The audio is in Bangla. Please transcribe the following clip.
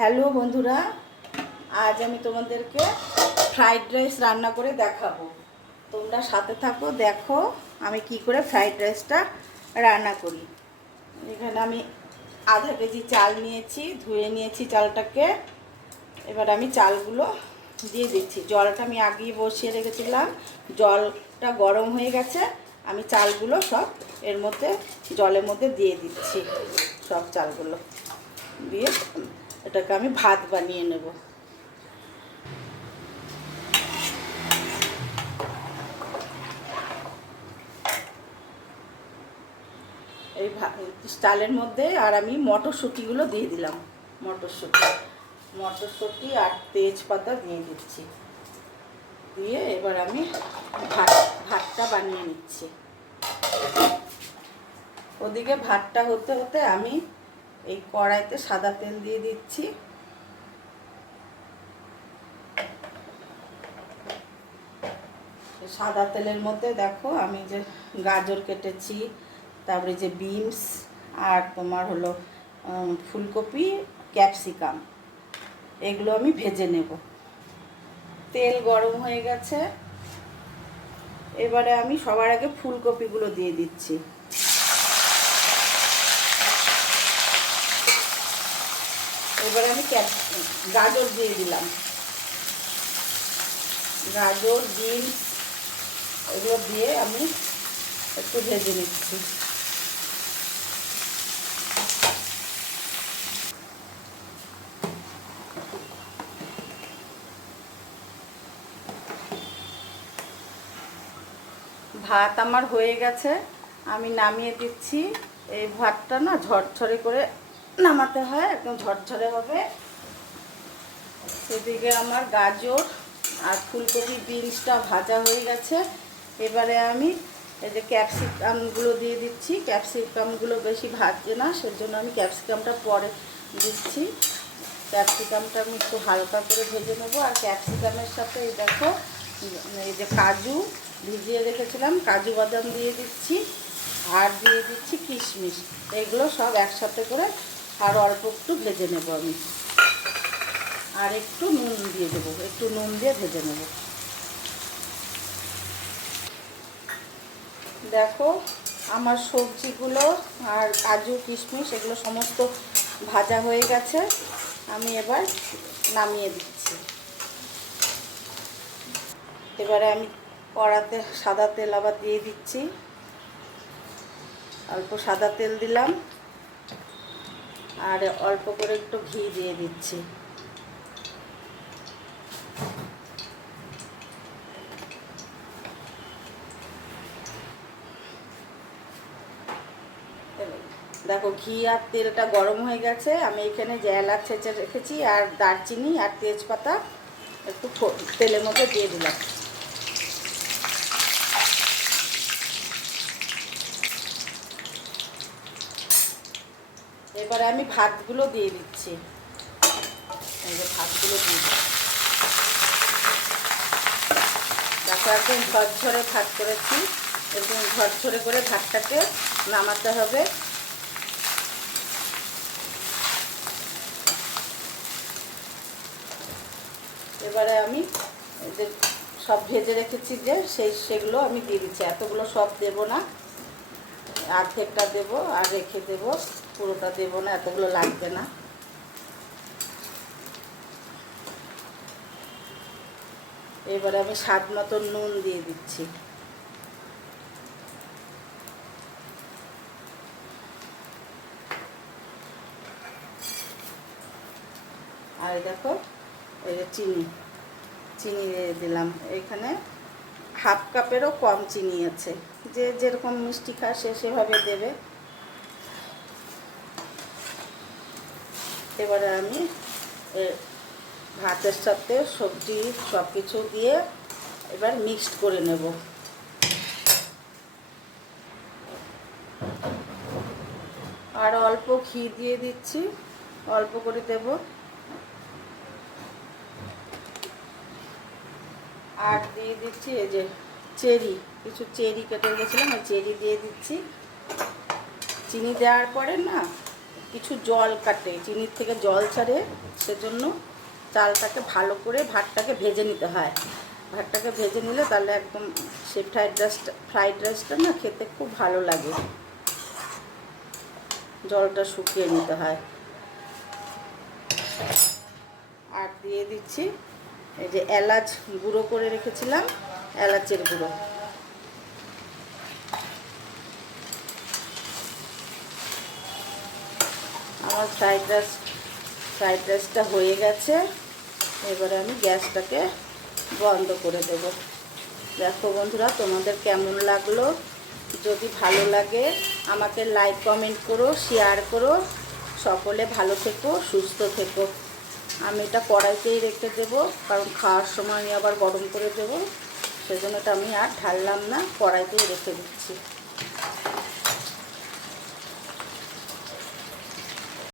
হ্যালো বন্ধুরা, আজ আমি তোমাদেরকে ফ্রাইড রাইস রান্না করে দেখাবো। তোমরা সাথে থাকো, দেখো আমি কি করে ফ্রাইড রাইসটা রান্না করি। এখানে আমি আধা কেজি চাল নিয়েছি, ধুয়ে নিয়েছি চালটাকে। এবার আমি চালগুলো দিয়ে দিচ্ছি। জলটা আমি আগেই বসিয়ে রেখেছিলাম, জলটা গরম হয়ে গেছে। আমি চালগুলো সব এর মধ্যে জলের মধ্যে দিয়ে দিচ্ছি। সব চালগুলো দিয়ে এটাকে আমি ভাত বানিয়ে নেব। এই চালের মধ্যে আর আমি মটরশুঁটিগুলো দিয়ে দিলাম। মটরশুঁটি আর তেজপাতা দিয়ে দিচ্ছি। দিয়ে এবার আমি ভাতটা বানিয়ে নিচ্ছি। ওদিকে ভাতটা হতে হতে আমি এই কড়াইতে সাদা তেল দিয়ে দিচ্ছি। সাদা তেলের মধ্যে দেখো আমি যে গাজর কেটেছি, তারপরে যে বিনস আর তোমার হলো ফুলকপি, ক্যাপসিকাম, এগুলো আমি ভেজে নেব। তেল গরম হয়ে গেছে। এবারে আমি সবার আগে ফুলকপিগুলো দিয়ে দিচ্ছি। এবারে আমি গাজর দিয়ে দিলাম। গাজর, বিনস এগুলো দিয়ে আমি একটু ভেজে নিচ্ছি। ভাত আমার হয়ে গেছে, আমি নামিয়ে দিচ্ছি। এই ভাতটা না ঝরঝরে করে নামাতে হয়, একদম ঝরঝরে হবে। সেদিকে আমার গাজর আর ফুলকপি, বিনসটা ভাজা হয়ে গেছে। এবারে আমি এই যে ক্যাপসিকামগুলো দিয়ে দিচ্ছি। ক্যাপসিকামগুলো বেশি ভাজছে না, সেজন্য আমি ক্যাপসিকামটা পরে দিচ্ছি। ক্যাপসিকামটা আমি একটু হালকা করে ভেজে নেবো। আর ক্যাপসিকামের সাথে এই দেখো এই যে কাজু ভিজিয়ে রেখেছিলাম, কাজু বাদাম দিয়ে দিচ্ছি। আর দিয়ে দিচ্ছি কিশমিশ। এগুলো সব একসাথে করে আর অল্প একটু ভেজে নেব আমি। আর একটু নুন দিয়ে দেবো, একটু নুন দিয়ে ভেজে নেব। দেখো আমার সবজিগুলো আর কাজু কিশমিশ এগুলো সমস্ত ভাজা হয়ে গেছে। আমি এবার নামিয়ে দিচ্ছি। এবারে আমি কড়াতে সাদা তেল আবার দিয়ে দিচ্ছি। অল্প সাদা তেল দিলাম আর অল্প করে একটু ঘি দিয়ে দিচ্ছি। দেখো ঘি আর তেলটা গরম হয়ে গেছে। আমি এখানে যে এলাচ ছেঁচে রেখেছি আর দারচিনি আর তেজপাতা একটু তেলের মধ্যে দিয়ে দিলাম। এবারে আমি ভাতগুলো দিয়ে দিচ্ছি। এই যে ভাতগুলো দিয়ে দিচ্ছি। দেখো একদম ঝরঝরে ভাত করেছি। একদম ঝরঝরে করে ভাতটাকে নামাতে হবে। এবারে আমি যে সব ভেজে রেখেছি যে সেগুলো আমি দিয়ে দিচ্ছি। এতগুলো সব দেবো না, অর্ধেকটা দেবো আর রেখে দেবো, পুরোটা দেবো না, এতগুলো লাগবে না। এবারে আমি স্বাদ মতো নুন দিয়ে দিচ্ছি। আর দেখো এই যে চিনি দিয়ে দিলাম। এখানে হাফ কাপেরও কম চিনি আছে, যে যেরকম মিষ্টি খায় সে সেভাবে দেবে। এবারে আমি ভাতের সাথে সবজি সব কিছু দিয়ে এবার মিক্সড করে নেব। আর অল্প ঘি দিয়ে দিচ্ছি, অল্প করে দেব। আর দিয়ে দিচ্ছি এই যে কিছু চেরি কেটে গেছিলাম, ওই চেরি দিয়ে দিচ্ছি। চিনি দেওয়ার পরে না কিছু জল কাটে, চিনির থেকে জল ছাড়ে, সেজন্য চালটাকে ভালো করে ভাতটাকে ভেজে নিতে হয়। ভাতটাকে ভেজে নিলে তাহলে একদম সেই ফ্রাইড রাইসটা না খেতে খুব ভালো লাগে। জলটা শুকিয়ে নিতে হয়। আর দিয়ে দিচ্ছি এই যে এলাচ গুঁড়ো করে রেখেছিলাম, এলাচের গুঁড়ো। আমার ফ্রাইড রাইসটা হয়ে গেছে। এবারে আমি গ্যাসটাকে বন্ধ করে দেব। দেখো বন্ধুরা, তোমাদের কেমন লাগলো? যদি ভালো লাগে আমাকে লাইক কমেন্ট করো, শেয়ার করো। সকলে ভালো থেকো, সুস্থ থেকো। আমি এটা কড়াইতেই রেখে দেবো, কারণ খাওয়ার সময় আমি আবার গরম করে দেবো। সেজন্য এটা আমি আর ঢাললাম না, কড়াইতেই রেখে দিচ্ছি।